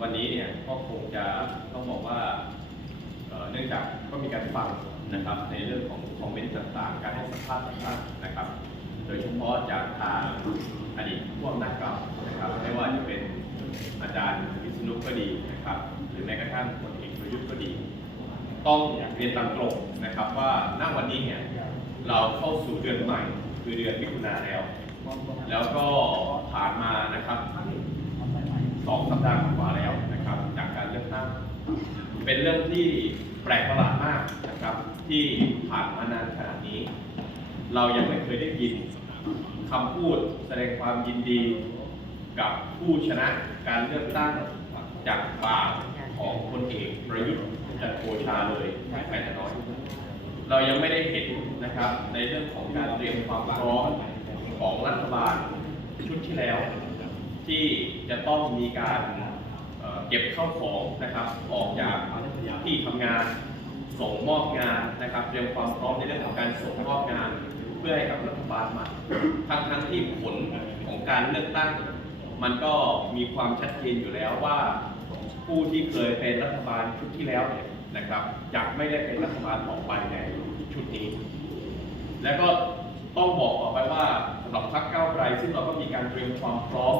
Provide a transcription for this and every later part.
วันนี้เนี่ยก็คงจะต้องบอกว่าเนื่องจากก็มีการฟังนะครับในเรื่องของคอมเมนต์ต่างๆ การให้สัมภาษณ์ต่างๆนะครับ โดยเฉพาะจากทางอดีตผู้อำนาจเก่าวนะครับไม่ว่าจะเป็นอาจารย์วิษณุก็ดีนะครับ หรือแม้กระทั่งพลเอกประยุทธ์ก็ดี ต้องเรียนตามตรงนะครับว่าณวันนี้เนี่ยเราเข้าสู่เดือนใหม่คือเดือนมิถุนาแล้ว แล้วก็ผ่านมานะครับ สองสัปดาห์กว่าแล้วนะครับ จากการเลือกตั้ง เป็นเรื่องที่แปลกประหลาดมากนะครับ ที่ผ่านมานานขนาดนี้ เรายังไม่เคยได้ยินคำพูดแสดงความยินดีกับผู้ชนะการเลือกตั้งจากปากของพลเอกประยุทธ์จันทร์โอชาเลยไม่ไปแต่น้อย เรายังไม่ได้เห็นนะครับในเรื่องของการเตรียมความพร้อมของรัฐบาลชุดที่แล้ว ที่จะต้องมีการเอ่อเก็บเข้าของนะครับออกจากที่ทำงานส่งมอบงานนะครับเตรียมความพร้อมในเรื่องของการส่งมอบงาน เพื่อให้กับรัฐบาลใหม่ทั้งทั้งที่ผลของการเลือกตั้ง มันก็มีความชัดเจนอยู่แล้วว่าผู้ที่เคยเป็นรัฐบาลชุดที่แล้วเนี่ยนะครับจะไม่ได้เป็นรัฐบาลต่อไปในชุดนี้ แล้วก็ต้องบอกต่อไปว่าสำหรับพรรคก้าวไกลซึ่งเราก็มีการเตรียมความพร้อม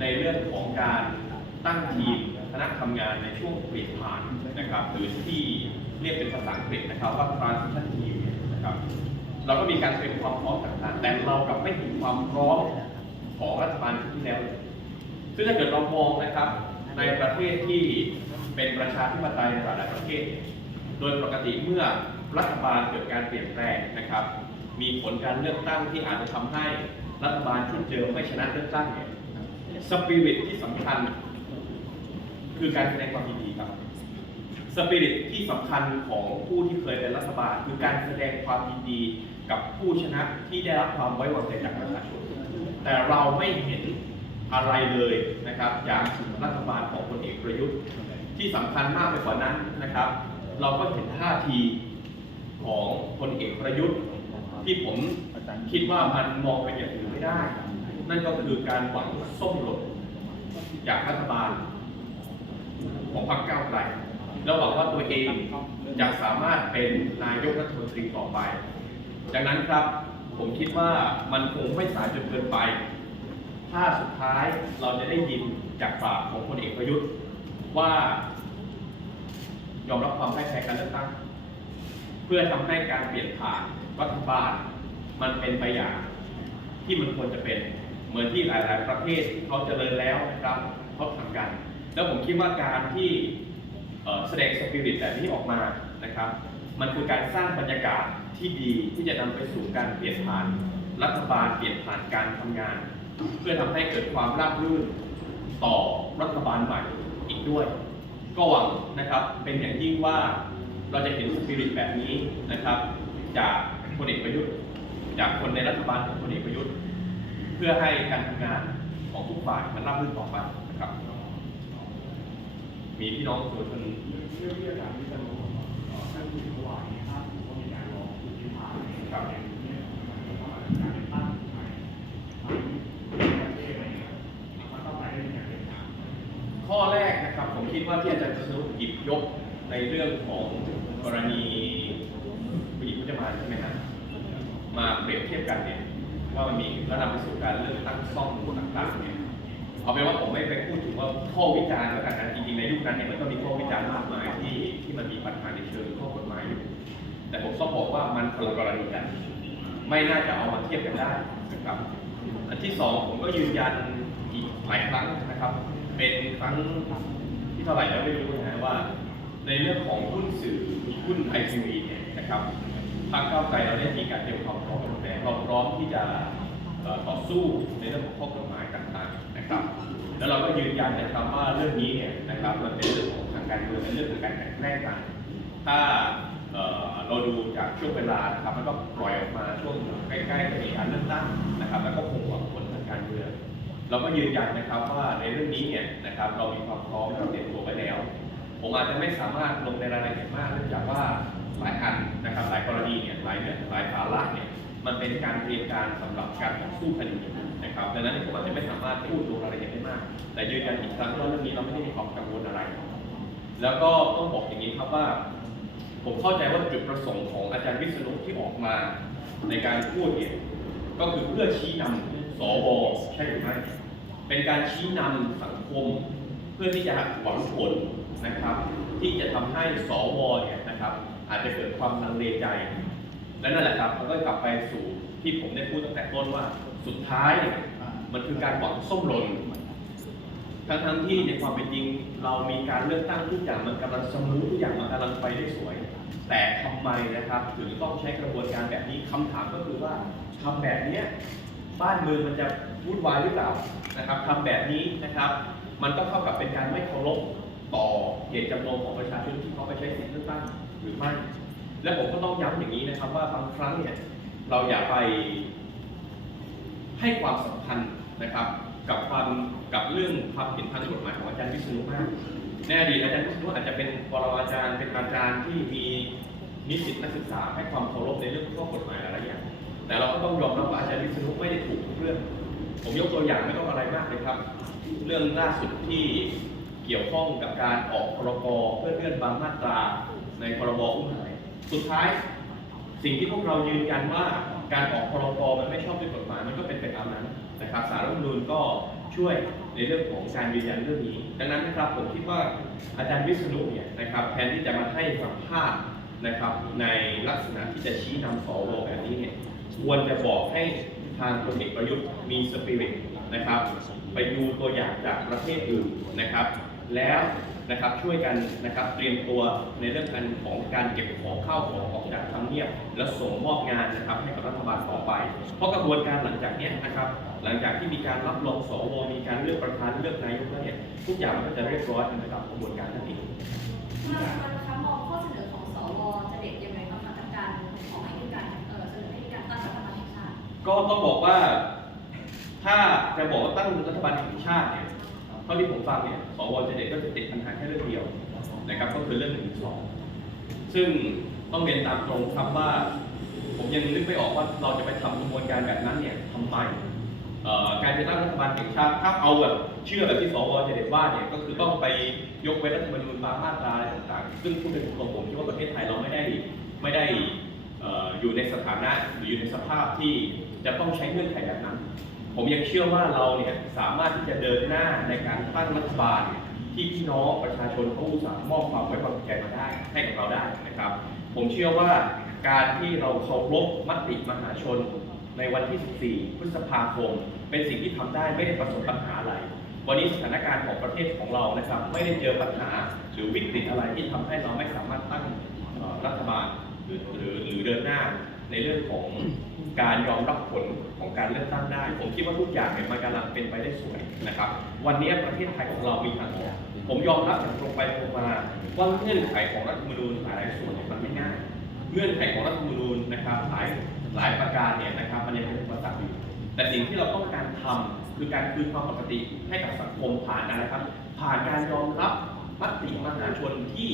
ในเรื่องของการตั้งทีมคณะทำงานในช่วงเปลี่ยนผ่านนะครับหรือที่เรียกเป็นภาษาอังกฤษนะครับว่า transition team นะครับเราก็มีการเตรียมความพร้อมต่างๆ แต่เรากลับไม่เห็นความพร้อมของรัฐบาลที่แล้วเลยซึ่งถ้าเกิดเรามองนะครับ ในประเทศที่เป็นประชาธิปไตยในหลายประเทศ โดยปกติเมื่อรัฐบาลเกิดการเปลี่ยนแปลงนะครับ มีผลการเลือกตั้งที่อาจจะทำให้รัฐบาลชุดเดิมไม่ชนะเลือกตั้งเนี่ย สปิริตที่สำคัญ คือการแสดงความยินดีครับสปิริตที่สำคัญของผู้ที่เคยเป็นรัฐบาลคือการแสดงความยินดีกับผู้ชนะที่ได้รับความไว้วางใจจากประชาชนแต่เราไม่เห็นอะไรเลยนะครับ จากรัฐบาลของพลเอกประยุทธ์ ที่สำคัญมากไปกว่านั้นนะครับ เราก็เห็นท่าทีของพลเอกประยุทธ์ ที่ผมคิดว่ามันมองเป็นอย่างอื่นไม่ได้ นั่นก็คือการหวังส้มหล่นจากรัฐบาล ของพรรคก้าวไกลแล้วหวังว่าตัวเองจะสามารถเป็นนายกรัฐมนตรีต่อไป ดังนั้นครับผมคิดว่ามันคงไม่สายจนเกินไป ถ้าสุดท้ายเราจะได้ยินจากปากของพลเอกประยุทธ์ว่า ยอมรับความพ่ายแพ้การเลือกตั้ง เพื่อทำให้การเปลี่ยนผ่านรัฐบาล มันเป็นไปอย่างที่มันควรจะเป็น เหมือนที่หลาย ๆ ประเทศเขาเจริญแล้วนะครับเขาทำกัน แล้วผมคิดว่าการที่แสดงสปิริตแบบนี้ออกมานะครับ มันคือการสร้างบรรยากาศที่ดีที่จะนำไปสู่การเปลี่ยนผ่านรัฐบาลเปลี่ยนผ่านการทำงาน เพื่อทำให้เกิดความราบรื่นต่อรัฐบาลใหม่อีกด้วย ก็หวังนะครับเป็นอย่างยิ่งว่าเราจะเห็นสปิริตแบบนี้นะครับ จากพลเอกประยุทธ์ จากคนในรัฐบาลของพลเอกประยุทธ์ พื่อให้การทำงานของทุกฝ่ายมันราบรื่นต่อไปนะครับ มีพี่น้องสื่อมวลชนเรื่องที่อาจารย์วิษณุท่านคุยเมื่อวานนี้ครับก็มีการร้องคุณพิพาเนี่ยเนี่ยการเป็นตั้งไทยประเทศอะไรเงี้ยมันต้องไปได้ยังไงข้อแรกนะครับผมคิดว่าที่อาจารย์พิษณุหยิบยกในเรื่องของกรณีผู้หญิงผู้จะมานใช่ไหมฮะมาเปรียบเทียบกันเนี่ย ว่ามันมีระดับไปสู่การเลือกตั้งซ่อมต่างๆเนี่ยเอาเป็นว่าผมไม่ไปพูดถึงว่าข้อวิจารณ์แล้วกันนะจริงๆในยุคนั้นเนี่ยมันก็มีข้อวิจารณ์มากมายที่ที่มันมีปัญหาในเชิงข้อกฎหมายอยู่แต่ผมต้องบอกว่ามันคนละกรณีกันไม่น่าจะเอามาเทียบกันได้นะครับอันที่สองผมก็ยืนยันอีกหลายครั้งนะครับ เป็นครั้งที่เท่าไหร่แล้วไม่รู้นะว่า ในเรื่องของหุ้นสื่อหุ้นไอทีวีเนี่ยนะครับพรรคก้าวไกลเราได้มีการเตรียมความพร้อม เราพร้อมที่จะต่อสู้ในเรื่องของข้อกฎหมายต่างๆนะครับ แล้วเราก็ยืนยันนะครับว่าเรื่องนี้เนี่ยนะครับมันเป็นเรื่องของทางการเมืองเป็นเรื่องของการแข่งแย่งกันถ้าเราดูจากช่วงเวลานะครับมันก็ปล่อยออกมาช่วงใกล้ๆกับมีการเลือกตั้งนะครับ แล้วก็คงหวังผลทางการเมืองเราก็ยืนยันนะครับว่าในเรื่องนี้เนี่ยนะครับเรามีความพร้อมเราเตรียมตัวไว้แล้วผมอาจจะไม่สามารถลงในรายละเอียดมากเนื่องจากว่าหลายอันนะครับหลายกรณีเนี่ยหลายเรื่องหลายภาระเนี่ย มันเป็นการเตรียมการสำหรับการต่อสู้คดีนะครับดังนั้นผมอาจจะไม่สามารถพูดลงรายละเอียดได้มาก แต่ยืนยันอีกครั้งว่าเรื่องนี้เราไม่ได้มีความกังวลอะไร แล้วก็ต้องบอกอย่างนี้ครับว่า ผมเข้าใจว่าจุดประสงค์ของอาจารย์วิษณุที่ออกมา ในการพูดเนี่ยก็คือเพื่อชี้นำสวใช่หรือไม่เป็นการชี้นำสังคม เพื่อที่จะหวังผลนะครับ ที่จะทำให้สวเนี่ยนะครับ อาจจะเกิดความลังเลใจ และนั่นแหละครับมันก็กลับไปสู่ที่ผมได้พูดตั้งแต่ต้นว่าสุดท้ายเนี่ยมันคือการหวังส้มหล่นทั้งทั้งๆที่ในความเป็นจริงเรามีการเลือกตั้งทุกอย่างมันกำลังสมูททุกอย่างมันกำลังไปได้สวย แต่ทำไมนะครับถึงต้องใช้กระบวนการแบบนี้คำถามก็คือว่าทำแบบเนี้ยบ้านเมืองมันจะวุ่นวายหรือเปล่านะครับทำแบบนี้นะครับ มันก็เท่ากับเป็นการไม่เคารพต่อเจตจำนงของประชาชนที่เขาไปใช้สิทธิเลือกตั้งหรือไม่ และผมก็ต้องย้ำอย่างนี้นะครับว่าบางครั้งเนี่ยเราอย่าไปให้ความสำคัญนะครับ กับความกับเรื่องความเห็นทางกฎหมายของอาจารย์วิษณุมากในอดีตอาจารย์วิษณุอาจจะเป็นปรมาจารย์เป็นอาจารย์ที่มีนิสิตนักศึกษาให้ความเคารพในเรื่องข้อกฎหมายหลายอย่าง แต่เราก็ต้องยอมรับว่าอาจารย์วิษณุไม่ได้ถูกทุกเรื่อง ผมยกตัวอย่างไม่ต้องอะไรมากเลยครับ เรื่องล่าสุดที่เกี่ยวข้องกับการออกพรกเพื่อเลื่อนบางมาตราในพรบอุ้มหาย สุดท้ายสิ่งที่พวกเรายืนยันว่าการออกพรกมันไม่ชอบด้วยกฎหมายมันก็เป็นไปตามนั้นนะครับสารรัฐธรรมนูญก็ช่วยในเรื่องของการยืนยันเรื่องนี้ ดังนั้นนะครับผมคิดว่าอาจารย์วิษณุเนี่ยนะครับแทนที่จะมาให้สัมภาษณ์นะครับในลักษณะที่จะชี้นำสวแบบนี้เนี่ยควรจะบอกให้ทางพลเอกประยุทธ์มีสปิริตนะครับไปดูตัวอย่างจากประเทศอื่นนะครับ แล้วนะครับช่วยกันนะครับเตรียมตัวในเรื่องการของการเก็บของเข้าของออกจากทำเนียบแล้วส่งมอบงานนะครับให้กับรัฐบาลต่อไป เพราะกระบวนการหลังจากเนี้ยนะครับ หลังจากที่มีการรับรองสวมีการเลือกประธานเลือกนายกแล้วเนี่ยทุกอย่างมันก็จะเรียบร้อยในระดับกระบวนการนั่นเองมันมันคะมองข้อเสนอของสวจะเด็ดยังไงบ้างคะกับการขอให้มีการเอ่อเสนอให้มีการตั้งรัฐบาลแห่งชาติก็ต้องบอกว่า ถ้าจะบอกว่าตั้งรัฐบาลแห่งชาติเนี่ย เท่าที่ผมฟังเนี่ยสวจะเด็ดก็จะติดปัญหาแค่เรื่องเดียวนะครับ ก็คือเรื่องหนึ่งสองซึ่งต้องเรียนตามตรงครับว่า ผมยังนึกไม่ออกว่าเราจะไปทำกระบวนการแบบนั้นเนี่ยทำไมการจะตั้งรัฐบาลแห่งชาติถ้าเอาแบบเชื่อแบบที่สวจะเด็ดว่าเนี่ยก็คือต้องไปยกเว้นรัฐธรรมนูญบางมาตราอะไรต่างๆ ซึ่งพูดเป็นตรงผมคิดว่าประเทศไทยเราไม่ได้ไม่ได้อยู่ในสถานะหรืออยู่ในสภาพที่จะต้องใช้เงื่อนไขแบบนั้น ผมยังเชื่อว่าเราเนี่ยสามารถที่จะเดินหน้าในการตั้งรัฐบาลที่พี่น้องประชาชนเขาอุตส่าห์มอบความไว้วางใจมาได้ให้กับเราได้นะครับ ผมเชื่อว่าการที่เราเคารพมติมหาชนในวันที่ 14 พฤษภาคม เป็นสิ่งที่ทำได้ไม่ได้ประสบปัญหาอะไร วันนี้สถานการณ์ของประเทศของเรานะครับ ไม่ได้เจอปัญหาหรือวิกฤตอะไรที่ทำให้เราไม่สามารถตั้งรัฐบาลหรือหรือหรือเดินหน้าในเรื่องของ การยอมรับผลของการเลือกตั้งได้ ผมคิดว่าทุกอย่างเนี่ยมันกำลังเป็นไปได้สวยนะครับ วันนี้ประเทศไทยของเรามีทางออกผมยอมรับอย่างตรงไปตรงมาว่าเงื่อนไขของรัฐธรรมนูญหลายส่วนเนี่ยมันไม่ง่ายเงื่อนไขของรัฐธรรมนูญนะครับหลายหลายประการเนี่ยนะครับมันยังเป็นอุปสรรคอยู่แต่สิ่งที่เราต้องการทำคือการคืนความปกติให้กับสังคมผ่านอะไรครับ ผ่านการยอมรับมติมหาชนที่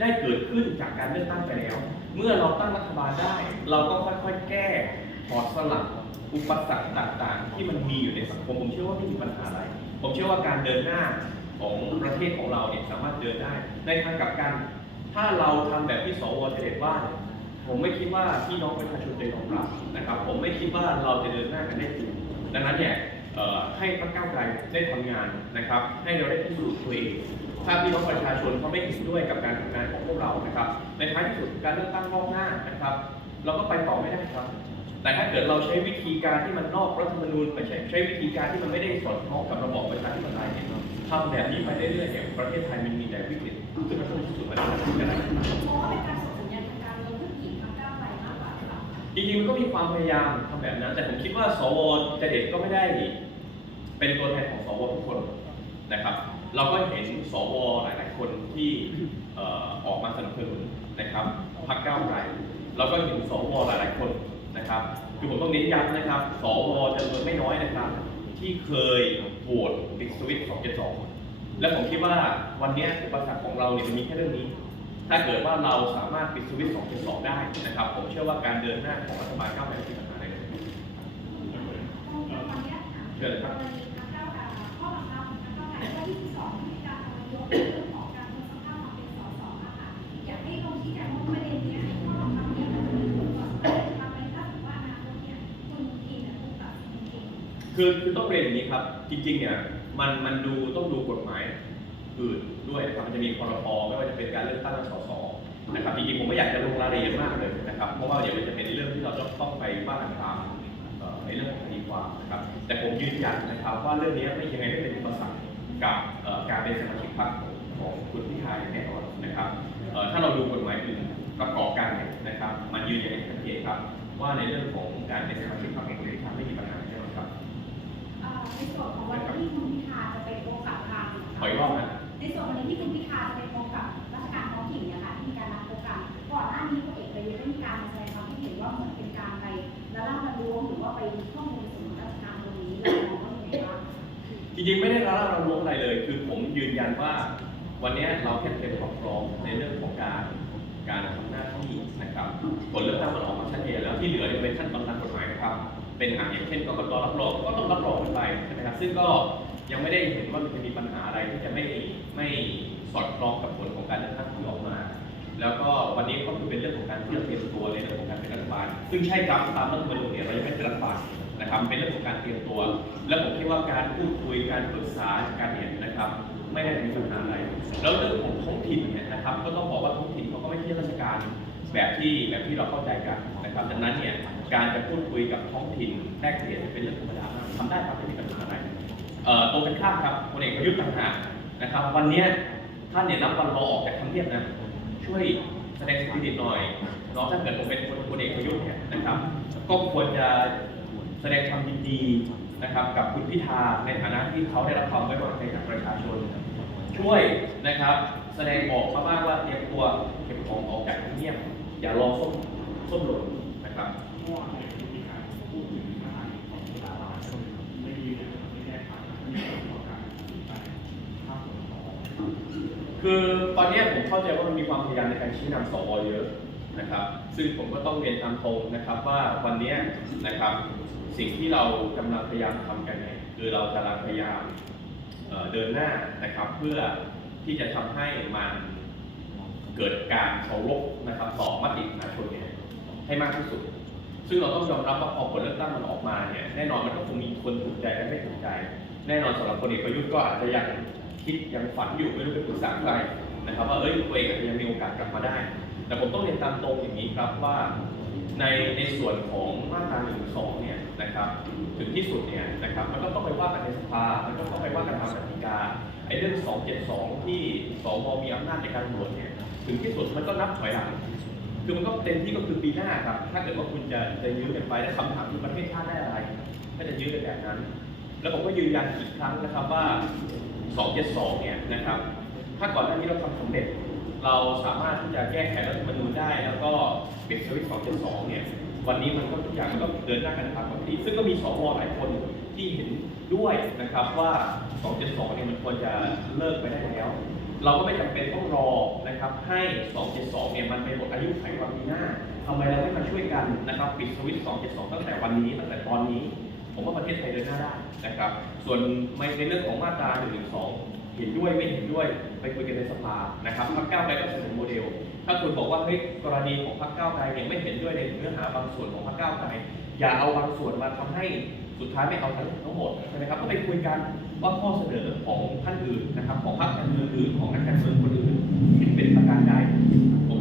ได้เกิดขึ้นจากการเลือกตั้งไปแล้ว เมื่อเราตั้งรัฐบาลได้ เราก็ค่อยๆ แก้ถอดสลักอุปสรรคต่างๆ ที่มันมีอยู่ในสังคมผมเชื่อว่าไม่มีปัญหาอะไร ผมเชื่อว่าการเดินหน้าของประเทศของเราเนี่ยสามารถเดินได้ ในทางกลับกัน ถ้าเราทำแบบที่สวเจเดตว่าเนี่ยผมไม่คิดว่าพี่น้องประชาชนจะยอมรับนะครับ ผมไม่คิดว่าเราจะเดินหน้ากันได้จริงดังนั้นเนี่ยให้พรรคก้าวไกลได้ทำงานนะครับ ให้เราได้พิสูจน์ตัวเอง ถ้าพี่น้องประชาชนเขาไม่เห็นด้วยกับการทำงานของพวกเรานะครับ ในท้ายที่สุดการเลือกตั้งรอบหน้านะครับ เราก็ไปต่อไม่ได้ครับ แต่ถ้าเกิดเราใช้วิธีการที่มันนอกรัฐธรรมนูญไปใช้ใช้วิธีการที่มันไม่ได้สอดคล้องกับระบอบประชาธิปไตยเนี่ยทำแบบนี้ไปเรื่อยๆเนี่ยประเทศไทยมันมีแต่วิกฤตซึ่งมันต้องที่สุดมันจะทำยังไงเพราะว่าเป็นการส่งสัญญาณทางการเมืองเพื่อหยิบพรรคก้าวไกลมากกว่าหรือเปล่าจริงๆมันก็มีความพยายามทำแบบนั้น แต่ผมคิดว่าสวจะเด็ดก็ไม่ได้เป็นตัวแทนของสวทุกคนนะครับ เราก็เห็นสวหลาย ๆ คนที่ออกมาสนับสนุนนะครับพรรคก้าวไกลเราก็เห็นสวหลาย ๆ คนนะครับ คือผมต้องเน้นย้ำนะครับ สวจำนวนไม่น้อยนะครับ ที่เคยโหวตปิดสวิตช์ของเจ๊272 และผมคิดว่าวันนี้อุปสรรคของเราเนี่ยมันมีแค่เรื่องนี้ ถ้าเกิดว่าเราสามารถปิดสวิตช์ของเจ๊สองได้นะครับ ผมเชื่อว่าการเดินหน้าของรัฐบาลเก้าไกลจะมีปัญหาอะไเลยเชิญเลครับ ว่าที่สองที่มีการทะลามโยงเรื่องของการลดสภาพความเป็นสสอะค่ะอยากให้ลงชี้แจงว่าประเด็นเนี้ยข้อบังคับเนี่ยมันมีผลต่อสภาพทำให้ถ้าสมมติว่าอนาคตเนี่ยคุณทีเนี่ยถูกตัดสินเองคือคือต้องเรียนอย่างนี้ครับ จริงๆเนี่ยมันมันดูต้องดูกฎหมายอื่นด้วยนะครับมันจะมีพรบไม่ว่าจะเป็นการเลือกตั้งสสนะครับจริงๆผมไม่อยากจะลงรายละเอียดมากเลยนะครับ เพราะว่าเดี๋ยวมันจะเป็นเรื่องที่เราจะต้องไปว่ากันตามในเรื่องของคดีความนะครับ แต่ผมยืนยันนะครับว่าเรื่องนี้ไม่ยังไงไม่เป็นอุปสรรค กับเอ่อการเป็นสมาชิกพรรคของคุณพิธาอย่างแน่นอนนะครับเอ่อถ้าเราดูกฎหมายอื่นประกอบกันเนี่ยนะครับ มันยืนยันอย่างชัดเจนครับ ว่าในเรื่องของการเป็นสมาชิกพรรคของคุณพิธาไม่มีปัญหาแน่นอนครับเอ่อในส่วนของวันที่คุณพิธาจะไปพบกับทางขออีกรอบนะในส่วนวันนี้ที่คุณพิธาจะไปพบกับราชการท้องถิ่นเนี่ยค่ะที่มีการนัดพบกันก่อนหน้านี้พลเอกประยุทธ์ได้มีการมาแสดงความคิดเห็นว่าเหมือนเป็นการไปละล่าละล้วงหรือว่าไปมีข้อมูลส่วน ริงๆ ไม่ได้ระเราล้วงอะไรเลย คือผมยืนยันว่าวันนี้เราแค่เตรียมความพร้อมในเรื่องของการการทำหน้าที่นะครับผลเลือกตั้งมันออกมาชัดเจนแล้วที่เหลือเนี่ยเป็นขั้นตอนทางกฎหมายนะครับ เป็นอะอย่างเช่นกกตรับรองก็ต้องรับรองกันไปใช่ไหมครับซึ่งก็ยังไม่ได้เห็นว่ามันจะมีปัญหาอะไรที่จะไม่ไม่สอดคล้องกับผลของการเลือกตั้งที่ออกมา แล้วก็วันนี้ก็คือเป็นเรื่องของการเราเตรียมตัวในเรื่องของการเป็นรัฐบาลซึ่งใช่ครับตามรัฐธรรมนูญเนี่ยเรายังไม่เป็นรัฐบาล นะครับเป็นเรื่องของการเตรียมตัว และผมคิดว่าการพูดคุยการปรึกษาการเนี่ยนะครับ ไม่ได้มีปัญหาอะไรแล้วเรื่องของท้องถิ่นเนี่ยนะครับ ก็ต้องบอกว่าท้องถิ่นเขาก็ไม่ใช่ราชการแบบที่แบบที่เราเข้าใจกันนะครับดังนั้นเนี่ยการจะพูดคุยกับท้องถิ่นแลกเปลี่ยนเป็นเรื่องธรรมดาทำได้ครับไม่มีปัญหาอะไรเอ่อตรงกันข้ามครับพลเอกประยุทธ์ต่างหากนะครับ วันนี้ท่านเนี่ยนับวันรอออกจากทำเนียบนะช่วยแสดงสปิริตหน่อยเนาะถ้าเกิดผมเป็นคนพลเอกประยุทธ์เนี่ยนะครับ ก็ควรจะ แสดงความยินดีนะครับกับคุณพิธาในฐานะที่เขาได้รับความไว้วางใจจากประชาชน ช่วยนะครับแสดงออกมาบ้างว่าเตรียมตัวเก็บของออกจากทำเนียบอย่ารอส้มส้มหล่นนะครับคือตอนนี้ผมเข้าใจว่ามันมีความพยายามในการชี้นำสวเยอะ นะครับซึ่งผมก็ต้องเรียนตามตรงนะครับว่าวันนี้นะครับสิ่งที่เรากำลังพยายามทำกันเนี่ยคือเรากำลังพยายามเเดินหน้านะครับเพื่อที่จะทำให้มันเกิดการเคารพนะครับต่อมติประชาชนเนี่ยให้มากที่สุด ซึ่งเราต้องยอมรับว่าพอผลเลือกตั้งมันออกมาเนี่ยแน่นอนมันก็คงมีคนถูกใจและไม่ถูกใจ แน่นอนสำหรับพลเอกประยุทธ์ก็อาจจะยังคิดยังฝันอยู่ไม่รู้ไปปรึกษาใครนะครับว่าเอ้ยตัวเองอาจจะยังมีโอกาสกลับมาได้ แต่ผมต้องเรียนตามตรงอย่างนี้ครับว่าในในส่วนของมาตรา1นึเนี่ยนะครับถึงที่สุดเนี่ยนะครับมันก็ต้องไปว่ากันในสภา มันก็ต้องไปว่ากันตามกติกาไอ้เรื่อง 272 ที่สวมีอำนาจในการโหวตเนี่ยถึงที่สุดมันก็นับถอยหลังคือมันก็เต็มที่ก็คือปีหน้าครับ ถ้าเกิดว่าคุณจะจะยื้อกันไปแล้วคำถามคือประเทศชาติได้อะไรก็จะยื้อกันแบบนั้น แล้วผมก็ยืนยันอีกครั้งนะครับว่า 272 เนี่ยนะครับ ถ้าก่อนหน้านี้เราทำสำเร็จ เราสามารถที่จะแก้ไขรัฐธรรมนูญได้ แล้วก็ปิดสวิตช์272เนี่ย วันนี้มันก็ทุกอย่างมันก็เดินหน้ากันตามปกติซึ่งก็มีสวหลายคนที่เห็นด้วยนะครับว่า272เนี่ยมันควรจะเลิกไปได้แล้ว เราก็ไม่จำเป็นต้องรอนะครับให้ 272เนี่ยมันไปหมดอายุไขวันปีหน้าทำไมเราไม่มาช่วยกันนะครับปิดสวิตช์272ตั้งแต่วันนี้ตั้งแต่ตอนนี้ ผมว่าประเทศไทยเดินหน้าได้นะครับ ส่วนในเรื่องของมาตรา112 เห็นด้วยไม่เห็นด้วยไปคุยกันในสภานะครับพรรคก้าวไกลก็เสนอโมเดล ถ้าคุณบอกว่าเฮ้ยกรณีของพรรคก้าวไกลเนี่ยไม่เห็นด้วยในเนื้อหาบางส่วนของพรรคก้าวไกลอย่าเอาบางส่วนมาทำให้สุดท้ายไม่เอาทั้งทั้งหมดใช่ไหมครับก็ไปคุยกันว่าข้อเสนอของท่านอื่นนะครับของพรรคการเมืองอื่นของนักการเมืองคนอื่นเป็นประการใดผม